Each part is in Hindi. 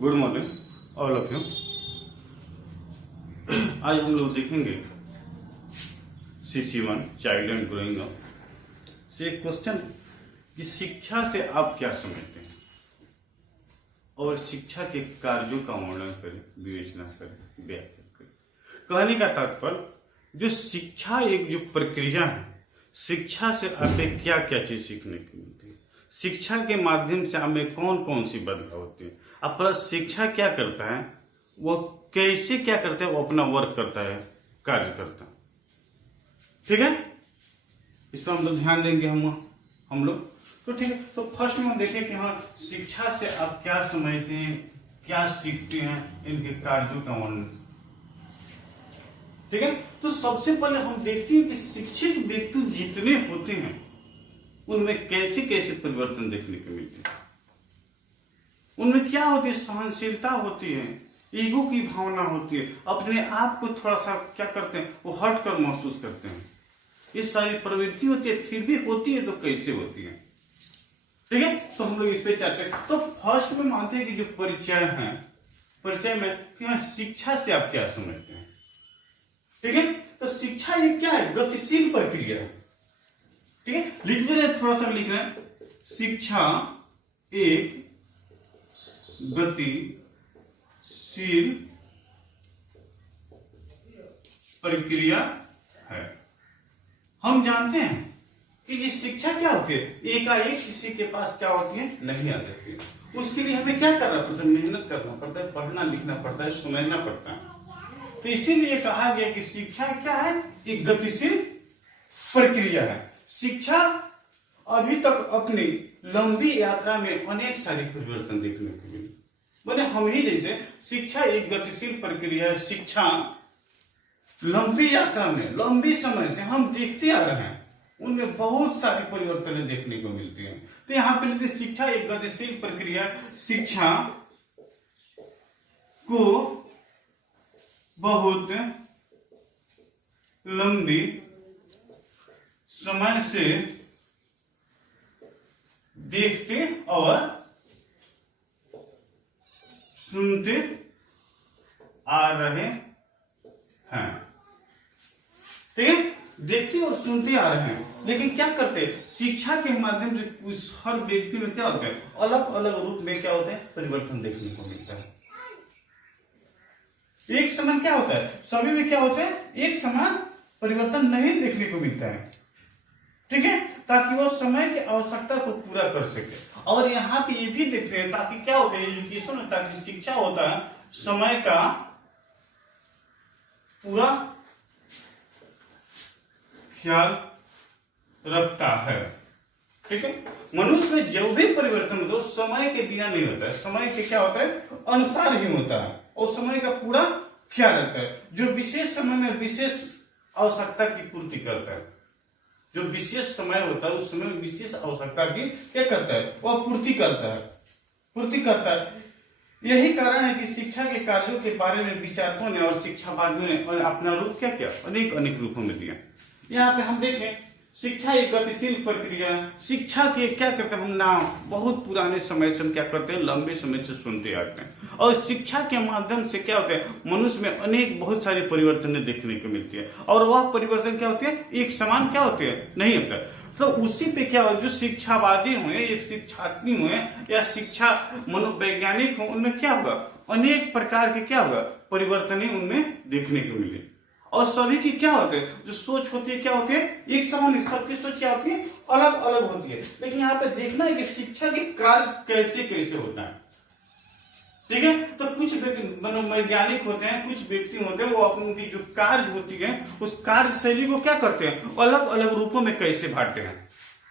Good morning all of you. आज हम लोग देखेंगे CC1 child and growing up से एक क्वेश्चन कि शिक्षा से आप क्या समझते हैं और शिक्षा के कार्यों का वर्णन करें, विवेचना करें, व्याख्या करें। कहने का तात्पर्य जो शिक्षा एक जो प्रक्रिया है, शिक्षा से हमें क्या क्या चीज सीखने को मिलती है, शिक्षा के माध्यम से हमें कौन कौन सी बदलाव होती है। अब प्लस शिक्षा क्या करता है, वो कैसे क्या करता है, वो अपना वर्क करता है, कार्य करता है। ठीक है, इस पर हम लोग ध्यान देंगे हम लोग। तो ठीक है, तो फर्स्ट में हम देखें कि हाँ शिक्षा से आप क्या समझते हैं, क्या सीखते हैं, इनके कार्यों का वर्णन। ठीक है, तो सबसे पहले हम देखते हैं कि शिक्षित व्यक्ति जितने होते हैं उनमें कैसे कैसे परिवर्तन देखने को मिलते हैं। उनमें क्या होती है, सहनशीलता होती है, ईगो की भावना होती है, अपने आप को थोड़ा सा क्या करते हैं, वो हट कर महसूस करते हैं। ये सारी प्रवृत्ति होती है, फिर भी होती है तो कैसे होती है। ठीक है, तो हम लोग इस पे चर्चा। तो फर्स्ट में मानते हैं कि जो परिचय है, परिचय में कि शिक्षा से आप क्या समझते हैं। ठीक है, तो शिक्षा ये क्या है, गतिशील प्रक्रिया है। ठीक है, लिख रहे हैं, थोड़ा सा लिख रहे हैं, शिक्षा एक गतिशील प्रक्रिया है। हम जानते हैं कि जी शिक्षा क्या होती है, एकाएक किसी के पास क्या होती है, नहीं आ जाती है। उसके लिए हमें क्या करना पड़ता है, मेहनत करना पड़ता है, पढ़ना लिखना पड़ता है, समझना पड़ता है। तो इसीलिए कहा गया कि शिक्षा क्या है, एक गतिशील प्रक्रिया है। शिक्षा अभी तक अपनी लंबी यात्रा में अनेक सारे परिवर्तन देखने को मिले। बोले हम ही जैसे शिक्षा एक गतिशील प्रक्रिया है। शिक्षा लंबी यात्रा में, लंबी समय से हम देखते आ रहे हैं, उनमें बहुत सारे परिवर्तन देखने को मिलते हैं। तो यहां पे लिखते शिक्षा एक गतिशील प्रक्रिया, शिक्षा को बहुत लंबी समय से देखते और सुनते आ रहे हैं। ठीक है, देखते और सुनते आ रहे हैं, लेकिन क्या करते हैं, शिक्षा के माध्यम से हर व्यक्ति में क्या होता है, अलग अलग रूप में क्या होता है, परिवर्तन देखने को मिलता है। एक समान क्या होता है, सभी में क्या होता है, एक समान परिवर्तन नहीं देखने को मिलता है। ठीक है, ताकि वो समय की आवश्यकता को पूरा कर सके। और यहाँ पे ये भी देख रहे हैं ताकि क्या होता है, एजुकेशन होता है, शिक्षा होता है, समय का पूरा ख्याल रखता है। ठीक है, मनुष्य में जो भी परिवर्तन होता है समय के बिना नहीं होता है, समय के क्या होता है, अनुसार ही होता है, और समय का पूरा ख्याल रखता है। जो विशेष समय में विशेष आवश्यकता की पूर्ति करता है, जो विशेष समय होता है उस समय विशेष आवश्यकता की क्या करता है, वह पूर्ति करता है। यही कारण है कि शिक्षा के कार्यों के बारे में विचारकों ने और शिक्षावादियों ने अपना रूप क्या किया, अनेक रूपों में दिया। यहाँ पे हम देखें, शिक्षा एक गतिशील प्रक्रिया। शिक्षा के क्या करते हैं, हम नाम बहुत पुराने समय से हम क्या करते हैं, लंबे समय से सुनते आते हैं, और शिक्षा के माध्यम से क्या होता है, मनुष्य में अनेक बहुत सारे परिवर्तन देखने को मिलती है। और वह परिवर्तन क्या होते हैं, एक समान क्या होते हैं, नहीं होता। तो उसी पे क्या हो, जो शिक्षावादी हुए, एक शिक्षार्थी हुए या शिक्षा मनोवैज्ञानिक हो, उनमें क्या होगा, अनेक प्रकार के क्या होगा, परिवर्तन उनमें देखने को मिले। और सभी की क्या होते हैं, जो सोच होती है क्या होती है, एक समान, सबकी सोच क्या होती है, अलग अलग होती है। लेकिन यहाँ पे देखना है कि शिक्षा के कार्य कैसे कैसे होता है। ठीक है, तो कुछ मनोवैज्ञानिक होते हैं, कुछ व्यक्ति होते हैं, वो अपनी जो कार्य होती है उस कार्य शैली को क्या करते हैं, अलग अलग रूपों में कैसे बांटते हैं।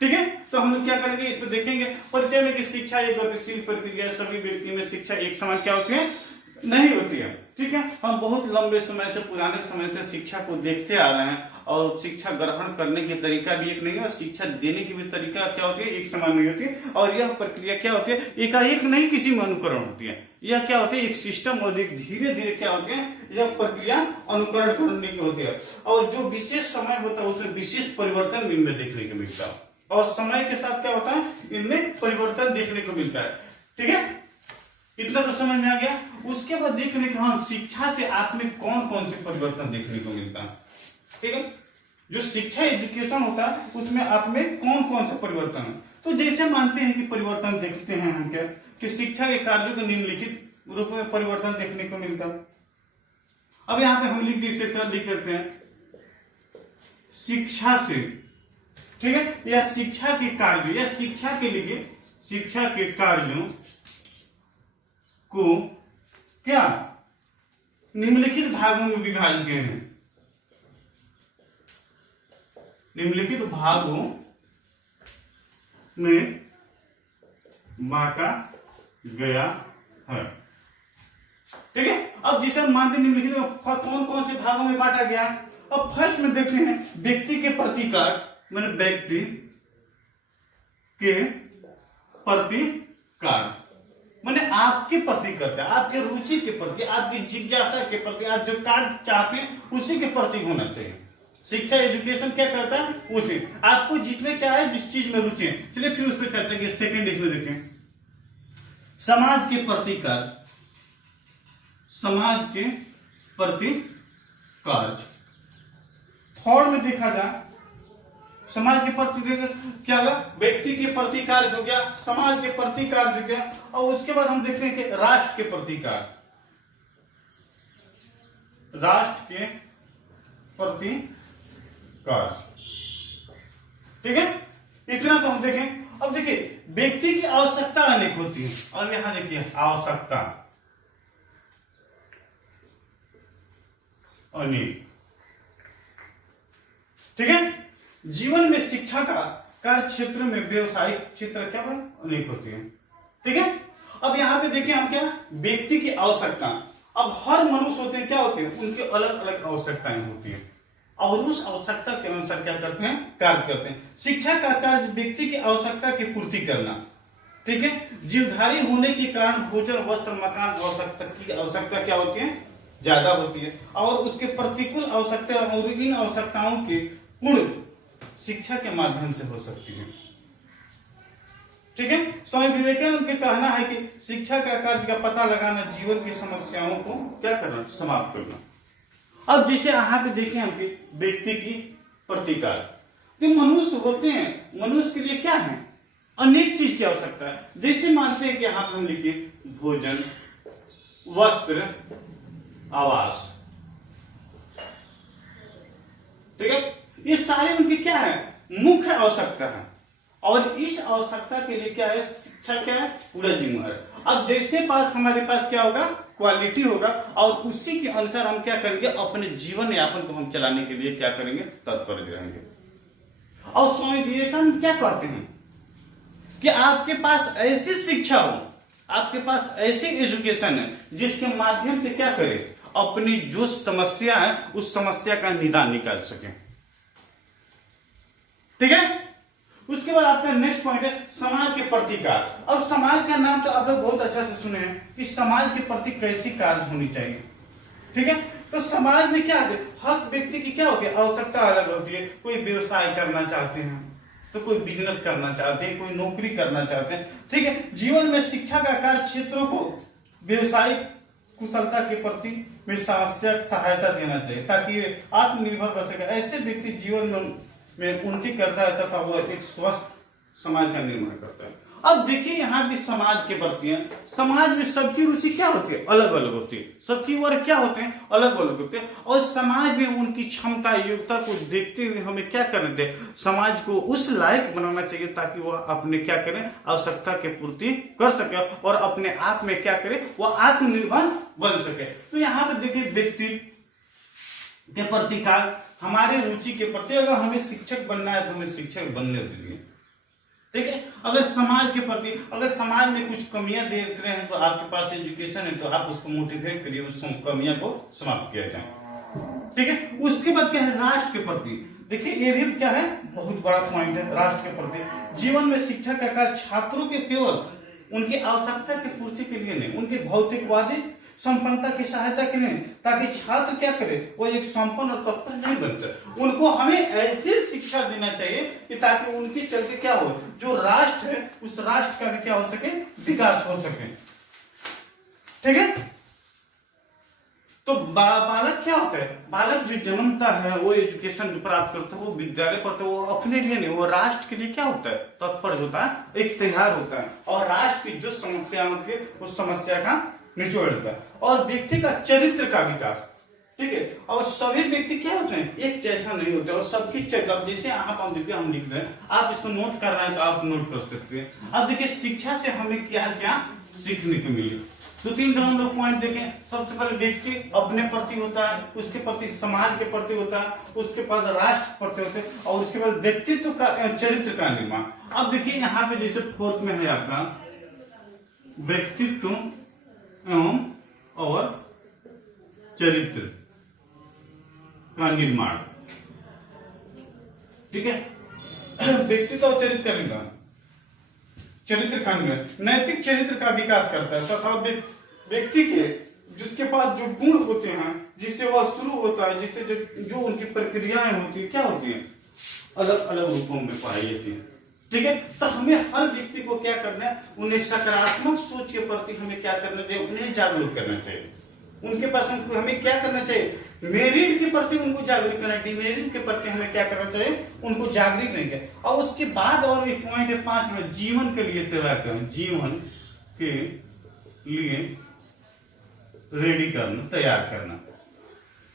ठीक है, तो हम लोग क्या करेंगे, इस पर देखेंगे। परिचय में कि शिक्षा एक गतिशील प्रक्रिया, सभी व्यक्ति में शिक्षा एक समान क्या होती है, नहीं होती है। ठीक है, हम बहुत लंबे समय से, पुराने समय से शिक्षा को देखते आ रहे हैं, और शिक्षा ग्रहण करने की तरीका भी एक नहीं है, और शिक्षा देने की भी तरीका क्या होती है, एक समान नहीं होती है। और यह प्रक्रिया क्या होती है, एकाएक नहीं किसी में अनुकरण होती है, यह क्या होती है, एक सिस्टम, और एक धीरे धीरे क्या होती है, यह प्रक्रिया अनुकरण करने की होती है। और जो विशेष समय होता है उसमें विशेष परिवर्तन इनमें देखने को मिलता है, और समय के साथ क्या होता है, इनमें परिवर्तन देखने को मिलता है। ठीक है, इतना तो समझ में आ गया। उसके बाद देख रहे हाँ शिक्षा से आप में कौन कौन से परिवर्तन देखने को मिलता है। ठीक है, जो शिक्षा एजुकेशन होता है उसमें आप में कौन कौन से परिवर्तन है। तो जैसे मानते हैं कि परिवर्तन देखते हैं हम क्या कि शिक्षा के कार्यों को निम्नलिखित रूप में परिवर्तन देखने को मिलता है। अब यहाँ पे हम लिख सकते हैं शिक्षा से, ठीक है, या शिक्षा के कार्य या शिक्षा के लिए शिक्षा के कार्यों को क्या निम्नलिखित भागों में विभाजित किए हैं, निम्नलिखित भागों में बांटा गया है। ठीक है, अब जिसे हम मानते निम्नलिखित कौन कौन से भागों में बांटा गया। अब फर्स्ट में देखते हैं व्यक्ति के प्रतिकार, मैंने व्यक्ति के प्रतिकार मैंने आपके प्रति करता है, आपके रुचि के प्रति, आपकी जिज्ञासा के प्रति, आप जो कार्य चाहते हैं उसी के प्रति होना चाहिए। शिक्षा एजुकेशन क्या करता है, उसी आपको जिसमें क्या है, जिस चीज में रुचि है। चलिए फिर उस पर चर्चा की। सेकेंड इसमें देखें समाज के प्रतिकार, समाज के प्रति कार्य। थर्ड में देखा जाए समाज के प्रति क्या होगा, व्यक्ति के प्रति कार्य हो गया, समाज के प्रति कार्य हो गया, और उसके बाद हम देखते हैं कि राष्ट्र के प्रति कार्य, राष्ट्र के प्रति कार्य। ठीक है, इतना तो हम देखें। अब देखिए व्यक्ति की आवश्यकता अनेक होती है। अब यहां देखिए आवश्यकता अनेक, ठीक है। जीवन में शिक्षा का कार्य क्षेत्र में व्यवसायिक क्षेत्र क्या है, अनेक होती है। ठीक है, अब यहां पे देखिए हम क्या, व्यक्ति की आवश्यकता। अब हर मनुष्य होते हैं क्या होते हैं, उनकी अलग अलग आवश्यकताएं होती हैं और उस आवश्यकता के अनुसार क्या करते हैं, कार्य करते हैं। शिक्षा का कार्य व्यक्ति की आवश्यकता की पूर्ति करना। ठीक है, जीवधारी होने के कारण भोजन वस्त्र मकान की आवश्यकता क्या होती है, ज्यादा होती है, और उसके प्रतिकूल आवश्यकता और इन आवश्यकताओं के पूर्ण शिक्षा के माध्यम से हो सकती है। ठीक है, स्वामी विवेकानंद का कहना है कि शिक्षा का कार्य का पता लगाना जीवन की समस्याओं को क्या करना, समाप्त करना। अब जैसे यहाँ पे देखें हम व्यक्ति की प्रतिकार, तो मनुष्य होते हैं, मनुष्य के लिए क्या है, अनेक चीज की आवश्यकता है। जैसे मानते हैं कि यहाँ हम लिखे भोजन वस्त्र आवास। ठीक है, ये सारे उनकी क्या है, मुख्य आवश्यकता है, और इस आवश्यकता के लिए क्या है, शिक्षा क्या है, पूरा जिम्मेदार। अब जैसे पास हमारे पास क्या होगा, क्वालिटी होगा, और उसी के अनुसार हम क्या करेंगे, अपने जीवन यापन को हम चलाने के लिए क्या करेंगे, तत्पर रहेंगे। और स्वामी विवेकानंद क्या कहते हैं कि आपके पास ऐसी शिक्षा हो, आपके पास ऐसी एजुकेशन है जिसके माध्यम से क्या करें, अपनी जो समस्या है उस समस्या का निदान निकाल सके। ठीक है, उसके बाद आपका नेक्स्ट पॉइंट है समाज के प्रति कार्य। अब समाज का नाम तो आप लोग बहुत अच्छा से सुने हैं कि समाज के प्रति कैसी कार्य होनी चाहिए। ठीक है, तो समाज में क्या है, हर व्यक्ति की क्या होती है, आवश्यकता अलग होती है। कोई व्यवसाय करना चाहते हैं, तो कोई बिजनेस करना चाहते हैं, कोई नौकरी करना चाहते हैं। ठीक है, जीवन में शिक्षा का कार्य क्षेत्रों को व्यवसायिक कुशलता के प्रति में समस्या सहायता देना चाहिए ताकि आत्मनिर्भर बन सके। ऐसे व्यक्ति जीवन में उन्नति करता है तथा वह एक स्वस्थ समाज का निर्माण करता है। अब देखिए यहाँ भी समाज के प्रति है, समाज में सबकी रुचि क्या होती है, अलग अलग होती है, सबकी वर्ग क्या होते हैं, अलग अलग होते हैं, और समाज में उनकी क्षमता योग्यता को देखते हुए हमें क्या करना चाहिए, समाज को उस लायक बनाना चाहिए ताकि वह अपने क्या करें, आवश्यकता की पूर्ति कर सके और अपने आप में क्या करे, वह आत्मनिर्भर बन सके। तो यहाँ पे देखिए व्यक्ति के प्रति कार्य, हमारी रुचि के प्रति, अगर हमें शिक्षक बनना है तो हमें शिक्षक बनने दीजिए। ठीक है, अगर समाज के प्रति, अगर समाज में कुछ कमियां देख रहे हैं तो आपके पास एजुकेशन है तो आप उसको मोटिवेट करिए, उस कमियां को समाप्त किया जाए। ठीक है, उसके बाद क्या है, राष्ट्र के प्रति। देखिए ये भी क्या है, बहुत बड़ा पॉइंट है राष्ट्र के प्रति। जीवन में शिक्षा का कार्य छात्रों के केवल उनकी आवश्यकता की पूर्ति के लिए नहीं, उनके भौतिकवादी संपन्नता की सहायता के लिए, ताकि छात्र क्या करे, वो एक संपन्न और तत्पर नहीं बन सके। उनको हमें ऐसी शिक्षा देना चाहिए कि ताकि उनके चलते क्या हो, जो राष्ट्र है उस राष्ट्र का भी क्या हो सके, विकास हो सके। ठीक है। तो बालक क्या होता है, बालक जो जन्मता है वो एजुकेशन जो प्राप्त करता है वो विद्यालय पढ़ता है, वो अपने लिए नहीं, वो राष्ट्र के लिए क्या होता है, तत्पर होता है, एक तैयार होता है और राष्ट्र की जो समस्या होती है उस समस्या का निचोड़ होता है। और व्यक्ति का चरित्र का विकास, ठीक है। और सभी व्यक्ति क्या होते हैं, एक जैसा नहीं होते और सबकी चरित्र, जैसे आप देखिए हम लिख रहे हैं, आप इसको नोट कर रहे हैं तो आप नोट कर सकते हैं। अब देखिए शिक्षा से हमें क्या क्या सीखने को मिली, दो तीन हम लोग पॉइंट देखें। सबसे पहले व्यक्ति अपने प्रति होता है, उसके प्रति समाज के प्रति होता है, उसके बाद राष्ट्र प्रति होते हैं और उसके बाद व्यक्तित्व का चरित्र का निर्माण। अब देखिए यहाँ पे जैसे फोर्थ में है आपका व्यक्तित्व एवं और चरित्र का निर्माण, ठीक है। व्यक्तित्व और चरित्र का निर्माण, चरित्र का निर्माण नैतिक चरित्र का विकास करता है तथा व्यक्ति के जिसके पास जो गुण होते हैं, जिससे वह शुरू होता है, जिससे जो उनकी प्रक्रियाएं होती है क्या होती हैं, अलग अलग रूपों में पाई जाती है, ठीक है। तो हमें हर व्यक्ति को क्या करना है, उन्हें सकारात्मक सोच के प्रति हमें क्या करना चाहिए, उन्हें जागरूक करना चाहिए। उनके पास हमें क्या करना चाहिए, मेरिट के प्रति उनको जागरूक करना चाहिए, डिमेरिट के प्रति हमें क्या करना चाहिए, उनको जागरूक नहीं किया। और उसके बाद और एक पॉइंट है 5 में, जीवन के लिए तैयार करना, जीवन के लिए रेडी करना, तैयार करना।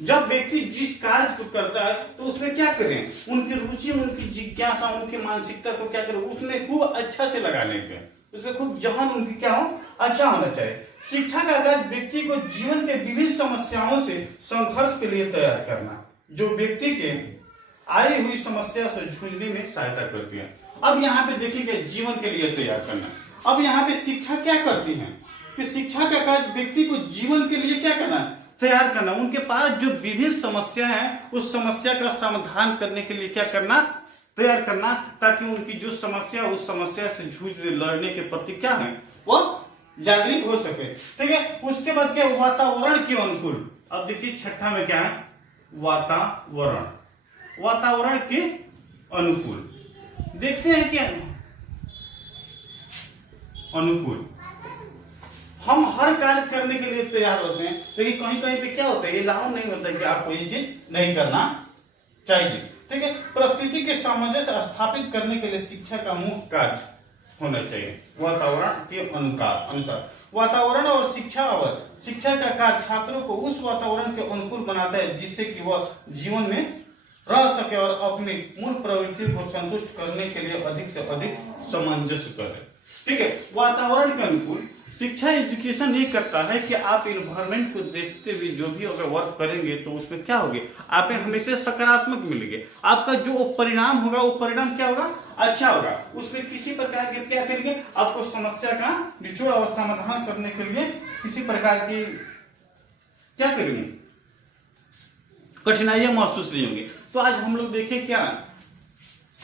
जब व्यक्ति जिस कार्य को करता है तो उसमें क्या करें, उनकी रुचि, उनकी जिज्ञासा, उनकी मानसिकता को क्या करें, उसमें खूब अच्छा से लगाने के, उसमें खूब जहन उनकी क्या हो, अच्छा होना चाहिए। शिक्षा का कार्य व्यक्ति को जीवन के विभिन्न समस्याओं से संघर्ष के लिए तैयार करना, जो व्यक्ति के आई हुई समस्या से जूझने में सहायता करती है। अब यहाँ पे देखिए जीवन के लिए तैयार करना। अब यहाँ पे शिक्षा क्या करती है कि शिक्षा का कार्य व्यक्ति को जीवन के लिए क्या करना, तैयार करना। उनके पास जो विभिन्न समस्या है उस समस्या का समाधान करने के लिए क्या करना, तैयार करना, ताकि उनकी जो समस्या उस समस्या से जूझ लड़ने के प्रति क्या है वो जागरूक हो सके, ठीक है। उसके बाद क्या, वातावरण के अनुकूल। अब देखिए छठा में क्या है, वातावरण, वातावरण के अनुकूल। देखते हैं क्या अनुकूल, हम हर कार्य करने के लिए तैयार होते हैं, लेकिन कहीं कहीं पे क्या होता है, ये लागू नहीं होता कि आपको ये चीज नहीं करना चाहिए, ठीक है। परिस्थिति के सामंजस्य स्थापित करने के लिए शिक्षा का मुख्य कार्य होना चाहिए वातावरण के अनुसार। वातावरण और शिक्षा का कार्य छात्रों को उस वातावरण के अनुकूल बनाता है जिससे कि वह जीवन में रह सके और अपनी मूल प्रवृत्ति को संतुष्ट करने के लिए अधिक से अधिक सामंजस्य करे, ठीक है। वातावरण के अनुकूल शिक्षा एजुकेशन ये करता है कि आप इन्वायरमेंट को देखते हुए जो भी अगर वर्क करेंगे तो उसमें क्या होगे, आप हमेशा सकारात्मक मिलेंगे। आपका जो परिणाम होगा वो परिणाम क्या होगा, अच्छा होगा। उसमें किसी प्रकार के क्या करेंगे, आपको समस्या का निचोड़ और समाधान करने के लिए किसी प्रकार की क्या करेंगे, कठिनाइयां महसूस नहीं होंगी। तो आज हम लोग देखें क्या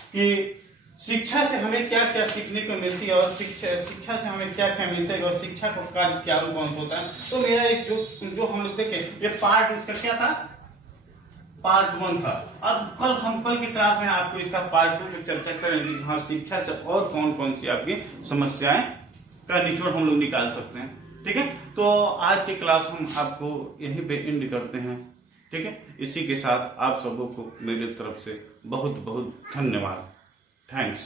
कि शिक्षा से हमें क्या क्या सीखने को मिलती है और शिक्षा से हमें क्या क्या मिलता है और शिक्षा का कार्य क्या कौन सा होता है। तो मेरा एक जो हम लोग देखे ये पार्ट, इसका क्या था, पार्ट 1 था। अब कल की क्लास में आपको इसका पार्ट 2 में चर्चा करेंगे। हाँ, शिक्षा से और कौन कौन सी आपकी समस्याएं का निचोड़ हम लोग निकाल सकते हैं, ठीक है। तो आज की क्लास हम आपको यहीं पे एंड करते हैं, ठीक है। इसी के साथ आप सबों को मेरी तरफ से बहुत बहुत धन्यवाद। Thanks.